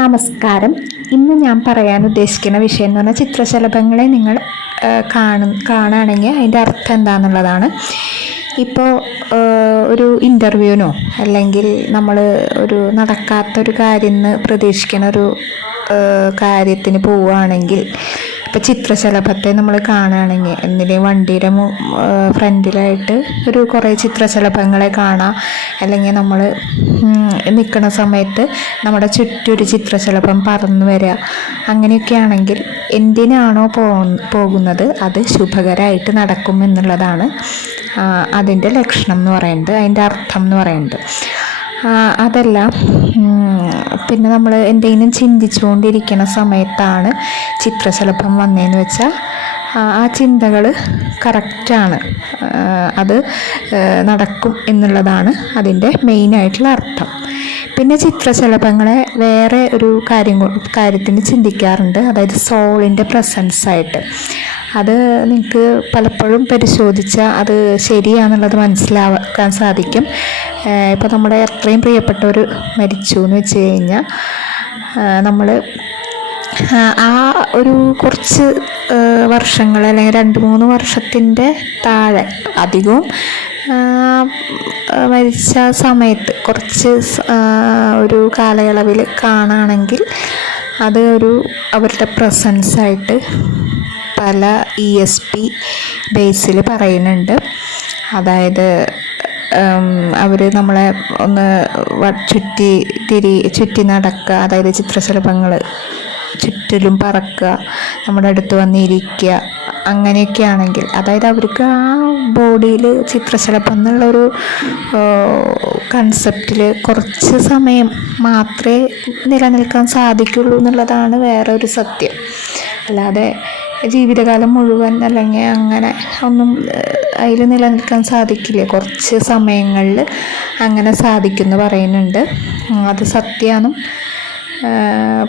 നമസ്കാരം. ഇന്ന് ഞാൻ പറയാൻ ഉദ്ദേശിക്കുന്ന വിഷയം എന്ന് പറഞ്ഞാൽ ചിത്രശലഭങ്ങളെ നിങ്ങൾ കാണും കാണുകയാണെങ്കിൽ അതിന്റെ അർത്ഥം എന്താണെന്നുള്ളതാണ്. ഇപ്പോൾ ഒരു ഇന്റർവ്യൂവിനോ അല്ലെങ്കിൽ നമ്മൾ ഒരു നടക്കാത്തൊരു കാര്യം എന്ന് പ്രതീക്ഷിക്കുന്ന ഒരു കാര്യത്തിന് പോവുകയാണെങ്കിൽ ഇപ്പോൾ ചിത്രശലഭത്തെ നമ്മൾ കാണുകയാണെങ്കിൽ എന്തിനും വണ്ടിയുടെ ഫ്രണ്ടിലായിട്ട് ഒരു കുറേ ചിത്രശലഭങ്ങളെ കാണാം. അല്ലെങ്കിൽ നമ്മൾ നിൽക്കുന്ന സമയത്ത് നമ്മുടെ ചുറ്റും ഒരു ചിത്രശലഭം പറന്നു വരിക അങ്ങനെയൊക്കെ ആണെങ്കിൽ എന്തിനാണോ പോകുന്നത് അത് ശുഭകരമായിട്ട് നടക്കും എന്നുള്ളതാണ് അതിന്റെ ലക്ഷണം എന്ന് പറയുന്നത് അതിന്റെ അർത്ഥം എന്ന് പറയുന്നത്. അതെല്ലാം പിന്നെ നമ്മൾ എന്തെങ്കിലും ചിന്തിച്ചുകൊണ്ടിരിക്കുന്ന സമയത്താണ് ചിത്രശലഭം വന്നതെന്ന് വെച്ചാൽ ആ ചിന്തകൾ കറക്റ്റാണ്. അത് നടക്കും എന്നുള്ളതാണ് അതിന്റെ മെയിനായിട്ടുള്ള അർത്ഥം. പിന്നെ ചിത്രശലഭങ്ങളെ വേറെ ഒരു കാര്യം കാര്യത്തിന് ചിന്തിക്കാറുണ്ട്. അതായത് സോളിന്റെ പ്രസൻസ് ആയിട്ട് അത് നിങ്ങൾക്ക് പലപ്പോഴും പരിശോധിച്ചാൽ അത് ശരിയാണെന്നുള്ളത് മനസ്സിലാക്കാൻ സാധിക്കും. ഇപ്പോൾ നമ്മുടെ അത്രയും പ്രിയപ്പെട്ടവർ മരിച്ചു എന്ന് വെച്ച് കഴിഞ്ഞാൽ നമ്മൾ ആ ഒരു കുറച്ച് വർഷങ്ങൾ അല്ലെങ്കിൽ രണ്ട് മൂന്ന് വർഷത്തിന്റെ താഴെ അധികവും മരിച്ച സമയത്ത് കുറച്ച് ഒരു കാലയളവിൽ കാണുകയാണെങ്കിൽ അത് ഒരു അവരുടെ പ്രസൻസായിട്ട് പല ഇ എസ് പി ബേസിൽ പറയുന്നുണ്ട്. അതായത് അവർ നമ്മളെ ഒന്ന് ചുറ്റി തിരി ചുറ്റി നടക്കുക. അതായത് ചിത്രശലഭങ്ങൾ ചുറ്റിലും പറക്കുക നമ്മുടെ അടുത്ത് വന്നിരിക്കുക അങ്ങനെയൊക്കെ ആണെങ്കിൽ അതായത് അവർക്ക് ആ ബോഡിയിൽ ചിത്രശലഭം എന്നുള്ളൊരു കൺസെപ്റ്റിൽ കുറച്ച് സമയം മാത്രമേ നിലനിൽക്കാൻ സാധിക്കുള്ളൂ എന്നുള്ളതാണ് വേറെ ഒരു സത്യം. അല്ലാതെ ജീവിതകാലം മുഴുവൻ അല്ലെങ്കിൽ അങ്ങനെ ഒന്നും അതിൽ നിലനിൽക്കാൻ സാധിക്കില്ല. കുറച്ച് സമയങ്ങളിൽ അങ്ങനെ സാധിക്കുമെന്ന് പറയുന്നുണ്ട്. അത് സത്യമാണ്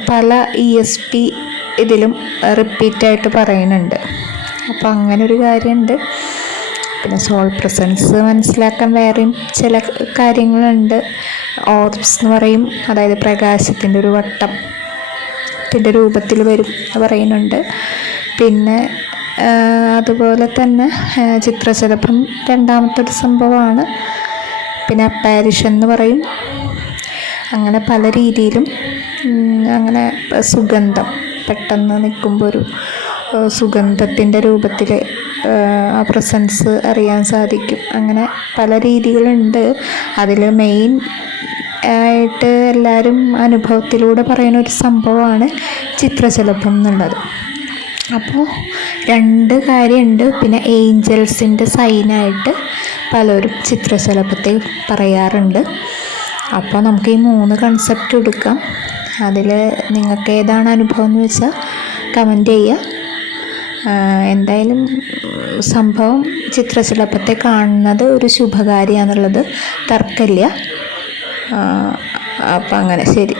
പല ഇ എസ് പി ഇതിലും റിപ്പീറ്റായിട്ട് പറയുന്നുണ്ട്. അപ്പോൾ അങ്ങനെ ഒരു കാര്യമുണ്ട് പിന്നെ സോൾ പ്രസൻസ് മനസ്സിലാക്കാൻ വേറെയും ചില കാര്യങ്ങളുണ്ട്. ഓർബ്സ് എന്ന് പറയും അതായത് പ്രകാശത്തിന്റെ ഒരു വട്ടം ത്തിന്റെ രൂപത്തിൽ വരും എന്ന് പറയുന്നുണ്ട്. പിന്നെ അതുപോലെ തന്നെ ചിത്രശലഭം രണ്ടാമത്തെ ഒരു സംഭവമാണ്. പിന്നെ അപ്പാരിഷൻ എന്ന് പറയും. അങ്ങനെ പല രീതിയിലും അങ്ങനെ സുഗന്ധം പെട്ടെന്ന് നിൽക്കുമ്പോൾ ഒരു സുഗന്ധത്തിന്റെ രൂപത്തിൽ ആ പ്രസൻസ് അറിയാൻ സാധിക്കും. അങ്ങനെ പല രീതികളുണ്ട്. അതിൽ മെയിൻ ആയിട്ട് എല്ലാവരും അനുഭവത്തിലൂടെ പറയുന്ന ഒരു സംഭവമാണ് ചിത്രശലഭം എന്നുള്ളത്. അപ്പോൾ രണ്ട് കാര്യമുണ്ട്. പിന്നെ ഏഞ്ചൽസിന്റെ സൈനായിട്ട് പലരും ചിത്രശലഭത്തെ പറയാറുണ്ട്. അപ്പോൾ നമുക്ക് ഈ മൂന്ന് കൺസെപ്റ്റ് എടുക്കാം. അതിൽ നിങ്ങൾക്ക് ഏതാണ് അനുഭവം എന്ന് വെച്ചാൽ കമന്റ് ചെയ്യുക എന്തായാലും സംഭവം ചിത്രശലഭത്തെ കാണുന്നത് ഒരു ശുഭകാര്യമാണെന്നുള്ളത് തർക്കമില്ല. അപ്പം അങ്ങനെ ശരി.